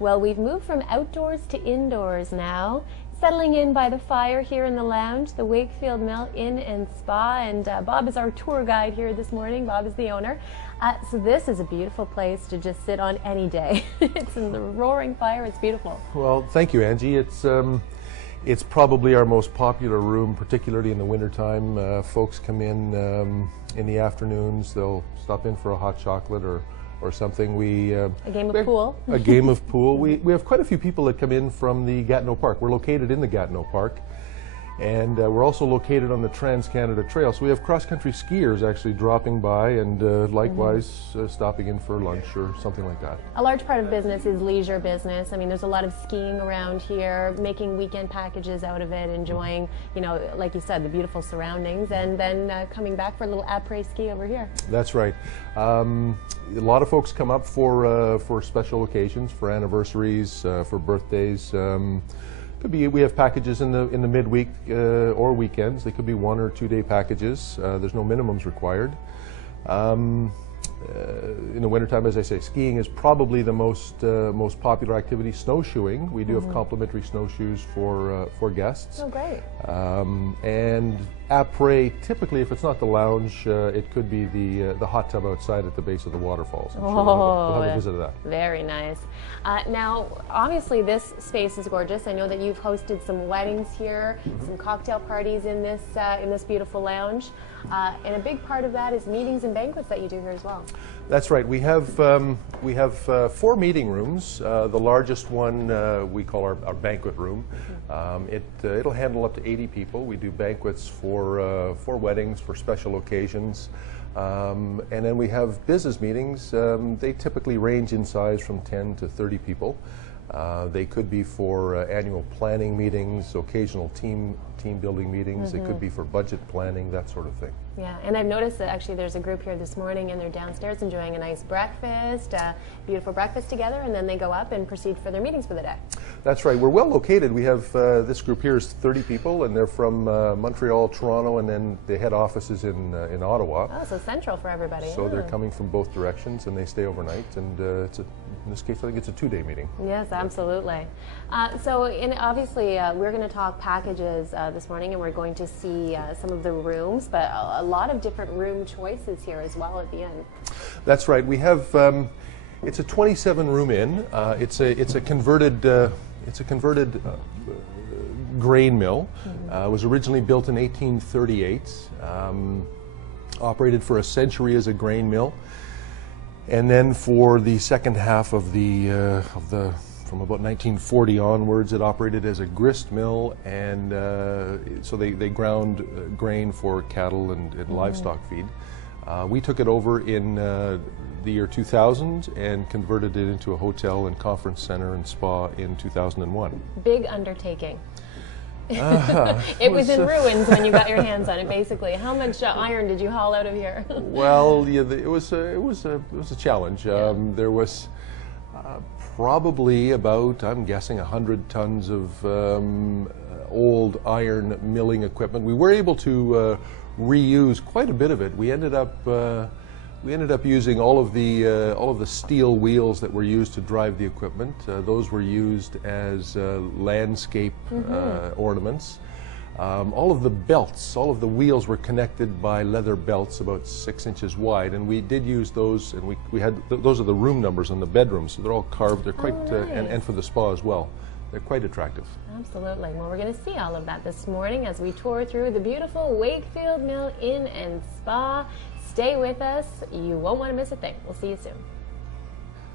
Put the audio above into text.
Well, we've moved from outdoors to indoors now. Settling in by the fire here in the lounge, the Wakefield Mill Inn and Spa, and Bob is our tour guide here this morning. Bob is the owner. So this is a beautiful place to just sit on any day. It's in the roaring fire. It's beautiful. Well, thank you, Angie. It's probably our most popular room, particularly in the wintertime. Folks come in the afternoons. They'll stop in for a hot chocolate or something. A game of pool. A game of pool. We have quite a few people that come in from the Gatineau Park. We're located in the Gatineau Park, and we're also located on the Trans-Canada Trail. So we have cross-country skiers actually dropping by and likewise stopping in for lunch or something like that. A large part of business is leisure business. I mean, there's a lot of skiing around here, making weekend packages out of it, enjoying, you know, like you said, the beautiful surroundings, and then coming back for a little après ski over here. That's right. A lot of folks come up for special occasions, for anniversaries, for birthdays. Could be, we have packages in the midweek or weekends. They could be 1 or 2 day packages. There's no minimums required. In the wintertime, as I say, skiing is probably the most popular activity. Snowshoeing, we do have complimentary snowshoes for guests. Oh, great! And après, typically, if it's not the lounge, it could be the hot tub outside at the base of the waterfalls. I'm sure we'll have a visit of that. Very nice. Now, obviously, this space is gorgeous. I know that you've hosted some weddings here, some cocktail parties in this beautiful lounge, and a big part of that is meetings and banquets that you do here as well. That's right. We have 4 meeting rooms. The largest one we call our banquet room. It'll handle up to 80 people. We do banquets for weddings, for special occasions, and then we have business meetings. They typically range in size from 10 to 30 people. They could be for annual planning meetings, occasional team building meetings. They could be for budget planning, that sort of thing. Yeah, and I've noticed that actually there's a group here this morning and they're downstairs enjoying a nice breakfast, beautiful breakfast together, and then they go up and proceed for their meetings for the day. That's right. We're well located. We have, this group here is 30 people, and they're from Montreal, Toronto, and then the head office is in Ottawa. Oh, so central for everybody. So they're coming from both directions, and they stay overnight, and in this case, I think it's a 2-day meeting. Yes, absolutely. So obviously, we're going to talk packages this morning, and we're going to see some of the rooms, but a lot of different room choices here as well at the end. That's right. We have it's a 27-room inn. It's a converted grain mill. It was originally built in 1838. Operated for a century as a grain mill, and then for the second half of from about 1940 onwards, it operated as a grist mill, and so they ground grain for cattle and livestock feed. We took it over in the year 2000 and converted it into a hotel and conference center and spa in 2001. Big undertaking. It was in ruins when you got your hands on it, basically. How much iron did you haul out of here? Well, yeah, it was a challenge. Yeah. There was probably about, I'm guessing, 100 tons of old iron milling equipment. We were able to reuse quite a bit of it. We ended up using all of the steel wheels that were used to drive the equipment. Those were used as landscape ornaments. All of the belts, all of the wheels were connected by leather belts about 6 inches wide, and we did use those, and we had those are the room numbers in the bedrooms, so they're all carved. They're quite nice. And for the spa as well. They're quite attractive. Absolutely. Well, we're going to see all of that this morning as we tour through the beautiful Wakefield Mill Inn and Spa. Stay with us. You won't want to miss a thing. We'll see you soon.